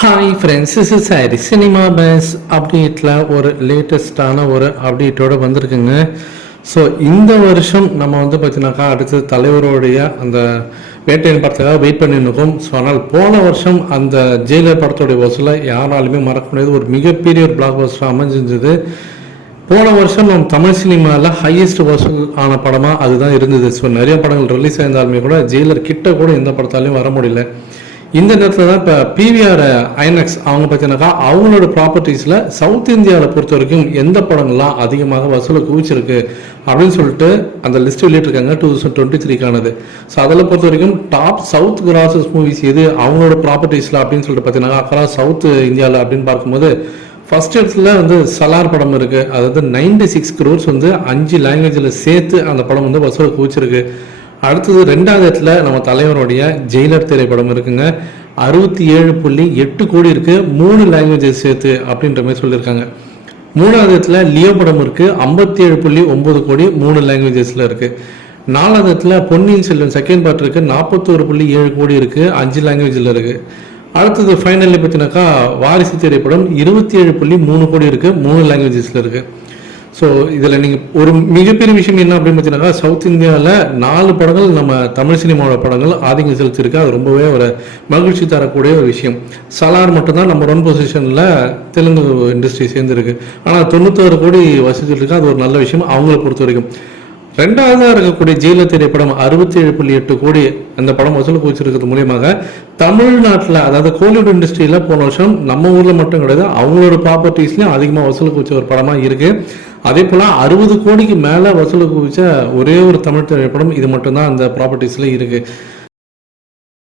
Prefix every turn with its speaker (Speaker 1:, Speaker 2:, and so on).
Speaker 1: Hi friends is is sorry cinema base அப்டேட்டில் ஒரு லேட்டஸ்டான ஒரு அப்டேட்டோடு வந்திருக்குங்க. ஸோ இந்த வருஷம் நம்ம வந்து பார்த்தீங்கன்னாக்கா அடுத்தது தலைவருடைய அந்த வேட்டையின் படத்துக்காக வெயிட் பண்ணியிருக்கோம் ஸோ ஆனால் போன வருஷம் அந்த ஜெயிலர் படத்துடைய வசூலை யாராலுமே மறக்க முடியாது. ஒரு மிகப்பெரிய ஒரு பிளாக் பஸ்டர் அமைஞ்சிருந்தது. போன வருஷம் நம்ம தமிழ் சினிமாவில் ஹையஸ்ட் வசூல் ஆன படமாக அதுதான் இருந்தது. ஸோ நிறைய படங்கள் ரிலீஸ் ஆயிருந்தாலுமே கூட ஜெயிலர் கிட்ட கூட எந்த படத்தாலையும் வர முடியல. இந்த நேரத்தில் தான் இப்போ பிவிஆர் ஐனக்ஸ் அவங்க பார்த்தீங்கன்னாக்கா அவங்களோட ப்ராப்பர்ட்டிஸில் சவுத் இந்தியாவில் பொறுத்த வரைக்கும் எந்த படங்கள்லாம் அதிகமாக வசூலை குவிச்சிருக்கு அப்படின்னு சொல்லிட்டு அந்த லிஸ்ட் வெளியிட்டிருக்காங்க டூ தௌசண்ட் டுவெண்ட்டி த்ரீக்கானது ஸோ அதில் பொறுத்த வரைக்கும் டாப் சவுத் கிராசஸ் மூவிஸ் எது அவங்களோட ப்ராப்பர்ட்டிஸில் அப்படின்னு சொல்லிட்டு பார்த்தீங்கன்னா அப்புறம் சவுத் இந்தியாவில் அப்படின்னு பார்க்கும்போது ஃபர்ஸ்ட் இடத்துல வந்து சலார் படம் இருக்குது அதாவது நைன்டி சிக்ஸ் க்ரோர்ஸ் வந்து அஞ்சு லாங்குவேஜில் சேர்த்து அந்த படம் வந்து வசூலை குவிச்சிருக்கு. அடுத்தது ரெண்டாவது இடத்துல நம்ம தலைவருடைய ஜெயிலர் திரைப்படம் இருக்குங்க. அறுபத்தி ஏழு புள்ளி எட்டு கோடி இருக்கு. மூணு லாங்குவேஜஸ் சேர்த்து அப்படின்ற மாதிரி சொல்லியிருக்காங்க. மூணாவது இடத்துல லியோ படம் இருக்கு. ஐம்பத்தி ஏழு புள்ளி ஒன்பது கோடி மூணு லாங்குவேஜஸ்ல இருக்கு. நாலாவது இடத்துல பொன்னியின் செல்வன் செகண்ட் பார்ட் இருக்கு. நாற்பத்தோரு புள்ளி ஏழு கோடி இருக்கு. அஞ்சு லாங்குவேஜில் இருக்கு. அடுத்தது ஃபைனலில் பார்த்தீங்கன்னாக்கா வாரிசு திரைப்படம் இருபத்தி ஏழு புள்ளி மூணு கோடி இருக்கு. மூணு லாங்குவேஜஸ்ல இருக்கு. ஸோ இதில் நீங்கள் ஒரு மிகப்பெரிய விஷயம் என்ன அப்படின்னு பார்த்தீங்கன்னா சவுத் இந்தியாவில் நாலு படங்கள் நம்ம தமிழ் சினிமாவோட படங்கள் ஆதிக்கம் செலுத்திருக்கு அது ரொம்பவே ஒரு மகிழ்ச்சி தரக்கூடிய ஒரு விஷயம். சலார் மட்டும்தான் நம்ம ஒன் பொசிஷனில் தெலுங்கு இண்டஸ்ட்ரி சேர்ந்துருக்கு. ஆனால் தொண்ணூத்தாறு கோடி வசூலிருக்கு அது ஒரு நல்ல விஷயம். அவங்கள பொறுத்த வரைக்கும் ரெண்டாவதாக இருக்கக்கூடிய ஜெயில திரைப்படம் அறுபத்தி ஏழு புள்ளி எட்டு கோடி அந்த படம் வசூல் குவிச்சிருக்கிறது மூலியமாக தமிழ்நாட்டில் அதாவது கோலிவுட் இண்டஸ்ட்ரியில் போன வருஷம் நம்ம ஊரில் மட்டும் கிடையாது அவங்களோட ப்ராப்பர்ட்டிஸ்லையும் அதிகமாக வசூல் குவிச்ச ஒரு படமாக இருக்குது அதே போல் அறுபது கோடிக்கு மேலே வசூல் குவிச்ச ஒரே ஒரு தமிழ் திரைப்படம் இது மட்டும்தான் அந்த ப்ராப்பர்ட்டிஸில் இருக்கு.